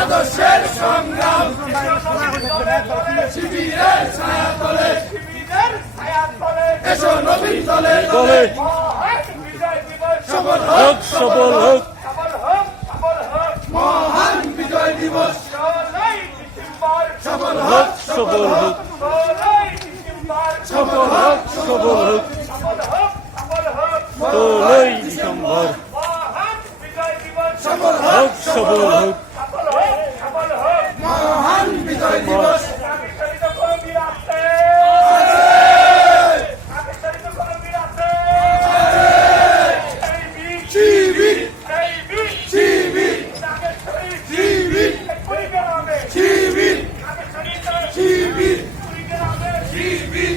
আদর্শের সংগ্রাম শিবিরের ছায়া তলে এসো নবীন দলে দলে সফল হোক সফল হোক মহান বিজয় দিবস হোক সফল হোক সফল হোক সফল হোক ষোলোই ডিসেম্বর সফল হোক সফল হোক মহান বিজয় দিবস শিবির শিবির শিবির শিবির শিবির শিবির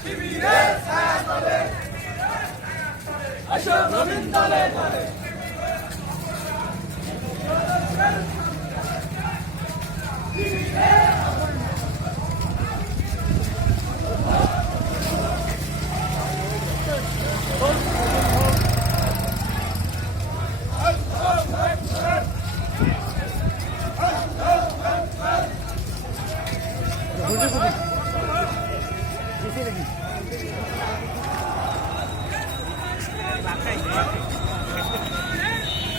শিবিরের ছায়া তলে। আসো